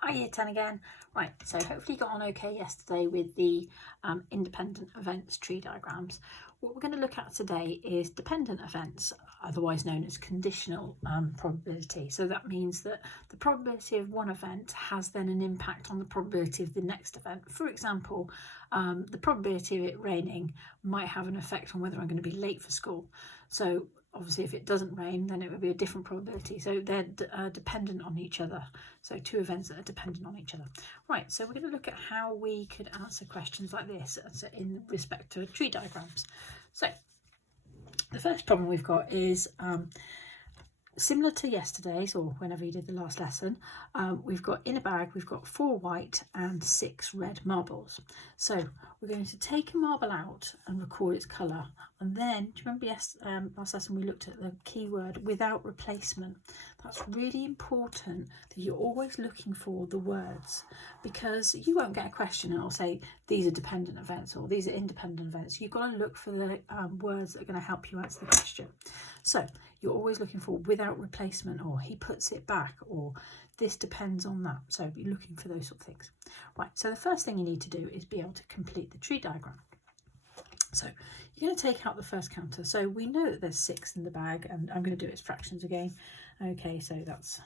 Hi, Year 10 again. Right, so hopefully you got on okay yesterday with the independent events tree diagrams. What we're going to look at today is dependent events, otherwise known as conditional probability. So that means that the probability of one event has then an impact on the probability of the next event. For example, the probability of it raining might have an effect on whether I'm going to be late for school. So obviously if it doesn't rain, then it would be a different probability. So they're dependent on each other. So two events that are dependent on each other. Right, so we're going to look at how we could answer questions like this in respect to tree diagrams. So the first problem we've got is similar to yesterday's, or whenever you did the last lesson. We've got in a bag, we've got 4 white and 6 red marbles. So we're going to take a marble out and record its colour. And then, do you remember last lesson we looked at the keyword without replacement? That's really important that you're always looking for the words, because you won't get a question and it'll say these are dependent events or these are independent events. You've got to look for the words that are going to help you answer the question. So you're always looking for without replacement, or he puts it back, or this depends on that. So you're looking for those sort of things. Right, so the first thing you need to do is be able to complete the tree diagram. So you're going to take out the first counter. So we know that there's 6 in the bag, and I'm going to do it as fractions again. Okay, so that's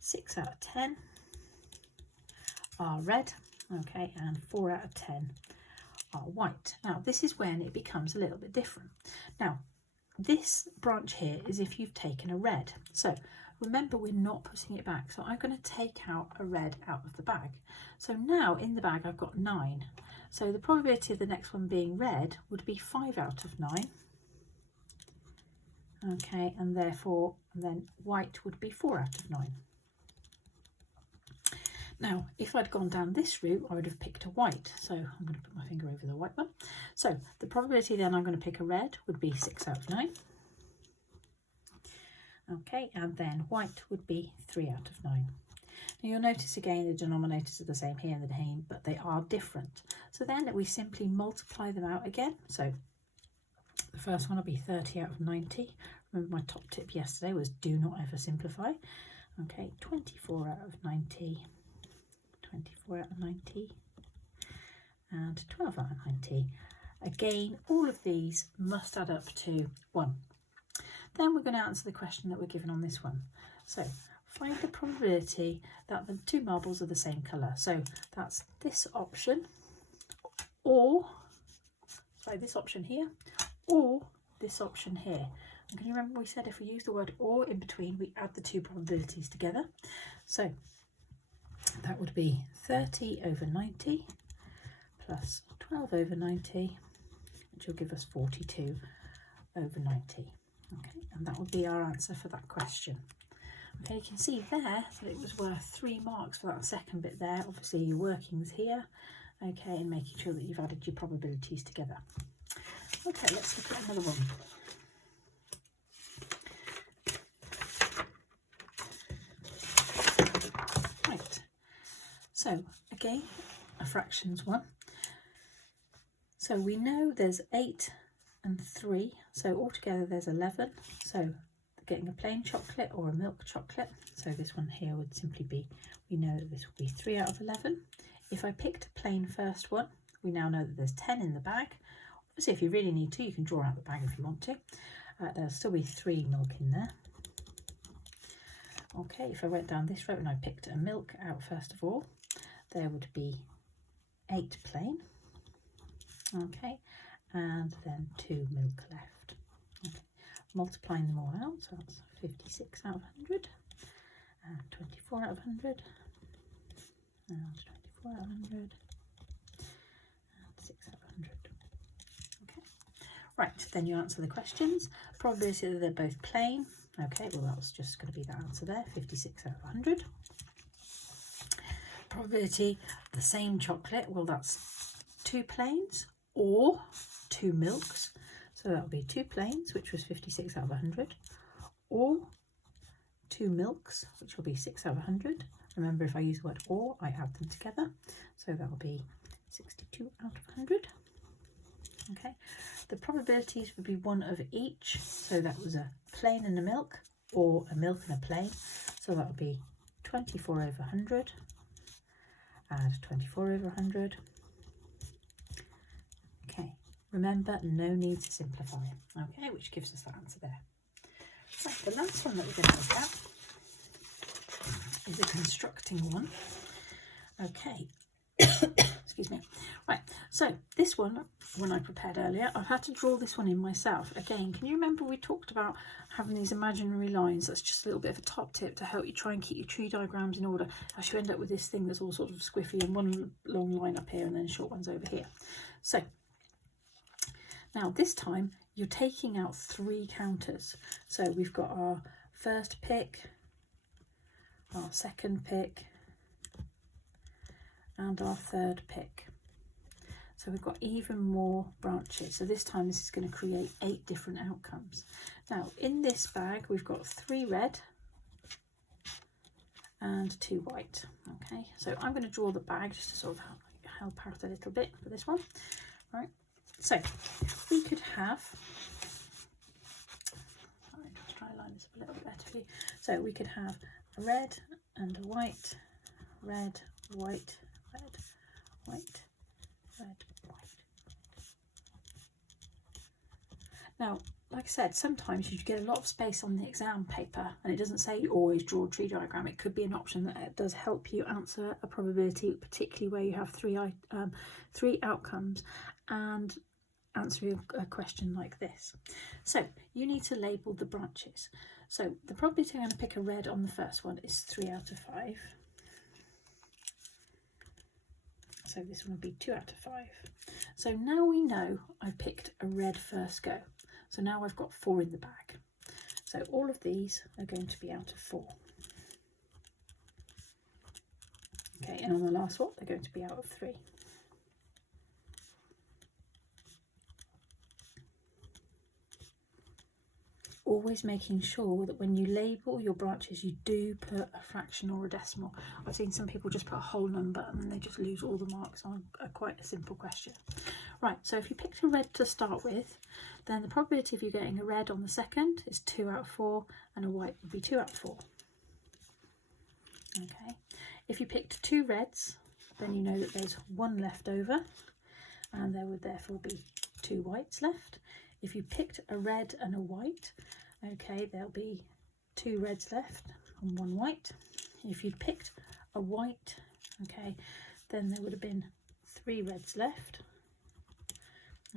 6 out of 10 are red. Okay, and 4 out of 10 are white. Now this is when it becomes a little bit different. Now this branch here is if you've taken a red. So remember, we're not putting it back. So I'm going to take out a red out of the bag. So now in the bag I've got 9. So the probability of the next one being red would be 5 out of 9. Okay, and therefore, then white would be 4 out of 9. Now, if I'd gone down this route, I would have picked a white. So I'm going to put my finger over the white one. So the probability then I'm going to pick a red would be 6 out of 9. Okay, and then white would be 3 out of 9. Now you'll notice again the denominators are the same here and the name, but they are different. So then we simply multiply them out again. So the first one will be 30 out of 90. Remember, my top tip yesterday was do not ever simplify. Okay, 24 out of 90, 24 out of 90, and 12 out of 90. Again, all of these must add up to 1. Then we're going to answer the question that we're given on this one. So find the probability that the 2 marbles are the same colour. So that's this option, or so this option here, or this option here. And can you remember we said if we use the word or in between, we add the 2 probabilities together? So that would be 30 over 90 plus 12 over 90, which will give us 42 over 90. Okay, and that would be our answer for that question. Okay, you can see there that it was worth 3 marks for that second bit there. Obviously your workings here, okay, and making sure that you've added your probabilities together. Okay, let's look at another one. Right, so again, a fractions one. So we know there's 8 and 3, so altogether there's 11. So getting a plain chocolate or a milk chocolate. So this one here would simply be, we know that this would be 3 out of 11. If I picked a plain first one, we now know that there's 10 in the bag. Obviously, if you really need to, you can draw out the bag if you want to. There'll still be 3 milk in there. Okay, if I went down this road and I picked a milk out first of all, there would be 8 plain. Okay, and then 2 milk left. Okay. Multiplying them all out, so that's 56 out of 100, and 24 out of 100, and 24 out of 100, and 6 out of 100. Okay, right, then you answer the questions. Probability that they're both plain. Okay, well that's just going to be the answer there, 56 out of 100. Probability the same chocolate, well that's 2 plains or 2 milks. So that would be 2 plains, which was 56 out of 100, or 2 milks, which will be 6 out of 100. Remember, if I use the word or, I add them together. So that will be 62 out of 100. Okay, the probabilities would be one of each. So that was a plain and a milk, or a milk and a plain. So that would be 24 over 100, add 24 over 100. Okay, remember, no need to simplify. Okay, which gives us that answer there. Right, the last one that we're going to look at is a constructing one. Okay, excuse me. Right, so this one, when I prepared earlier, I've had to draw this one in myself. Again, can you remember we talked about having these imaginary lines? That's just a little bit of a top tip to help you try and keep your tree diagrams in order, as you end up with this thing that's all sort of squiffy and one long line up here and then short ones over here. So now this time you're taking out 3 counters. So we've got our first pick, our second pick, and our third pick. So we've got even more branches. So this time this is going to create 8 different outcomes. Now in this bag we've got 3 red and 2 white. Okay, so I'm going to draw the bag just to sort of help out a little bit for this one. Right, so we could have, let's try to line this up a little bit better for you. So we could have a red and a white, red, white, red, white, red, white. Now, like I said, sometimes you get a lot of space on the exam paper and it doesn't say you always draw a tree diagram. It could be an option that does help you answer a probability, particularly where you have 3 outcomes and answer a question like this. So you need to label the branches. So the probability I'm going to pick a red on the first one is 3 out of 5. So this one will be 2 out of 5. So now we know I picked a red first go. So now I've got 4 in the bag. So all of these are going to be out of 4. Okay, and on the last one, they're going to be out of 3. Always making sure that when you label your branches, you do put a fraction or a decimal. I've seen some people just put a whole number and then they just lose all the marks on quite a simple question. Right, so if you picked a red to start with, then the probability of you getting a red on the second is 2 out of 4 and a white would be 2 out of 4. Okay, if you picked 2 reds, then you know that there's 1 left over and there would therefore be 2 whites left. If you picked a red and a white, okay, there'll be 2 reds left and 1 white. If you'd picked a white, okay, then there would have been 3 reds left.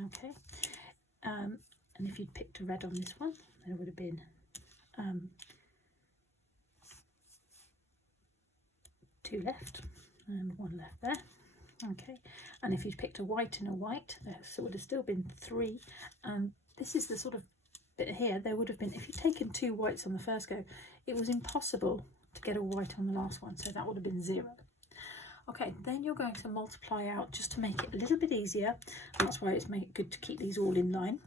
Okay, and if you'd picked a red on this one, there would have been 2 left and 1 left there. Okay, and if you'd picked a white and a white, there would have still been 3. And this is the sort of bit here, there would have been, if you'd taken 2 whites on the first go, it was impossible to get a white on the last one, so that would have been 0. Okay, then you're going to multiply out just to make it a little bit easier. That's why it's good to keep these all in line.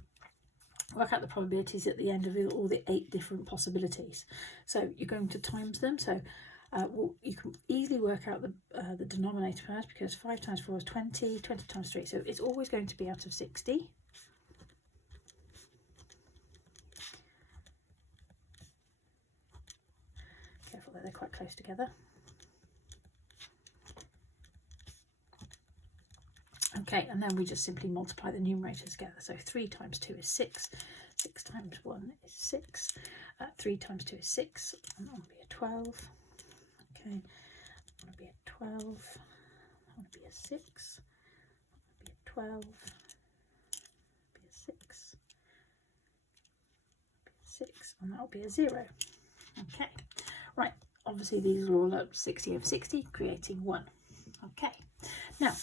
Work out the probabilities at the end of all the 8 different possibilities. So you're going to times them. So well, you can easily work out the denominator first, because 5 times 4 is 20, 20 times 3. So it's always going to be out of 60. Careful that they're quite close together. Okay, and then we just simply multiply the numerators together. So 3 times 2 is 6, 6 times 1 is 6, 3 times 2 is 6, and that will be a 12. Okay, that will be a 12, that will be a 6, that will be a 12, be a 6, be a 6, and that will be a 0. Okay, right, obviously these are all up 60 over 60, creating 1. Okay, now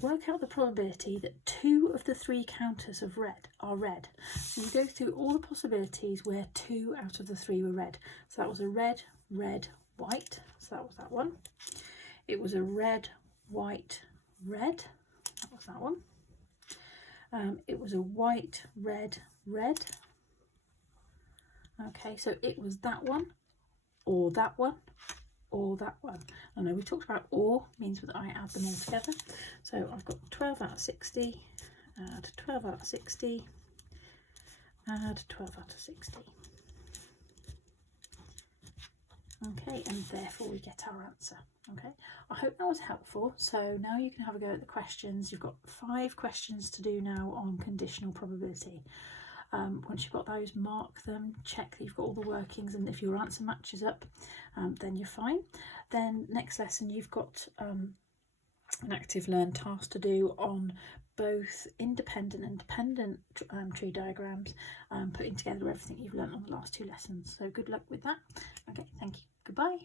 work out the probability that 2 of the 3 counters of red are red. So you go through all the possibilities where 2 out of the 3 were red. So that was a red, red, white. So that was that one. It was a red, white, red. That was that one. It was a white, red, red. Okay, so it was that one, or that one, or that one. I know we talked about or means that I add them all together. So I've got 12 out of 60, add 12 out of 60, add 12 out of 60. Okay, and therefore we get our answer. Okay, I hope that was helpful. So now you can have a go at the questions. You've got 5 questions to do now on conditional probability. Once you've got those, mark them, check that you've got all the workings, and if your answer matches up, then you're fine. Then next lesson you've got an active learn task to do on both independent and dependent tree diagrams, putting together everything you've learned on the last 2 lessons. So good luck with that. Okay, thank you. Goodbye.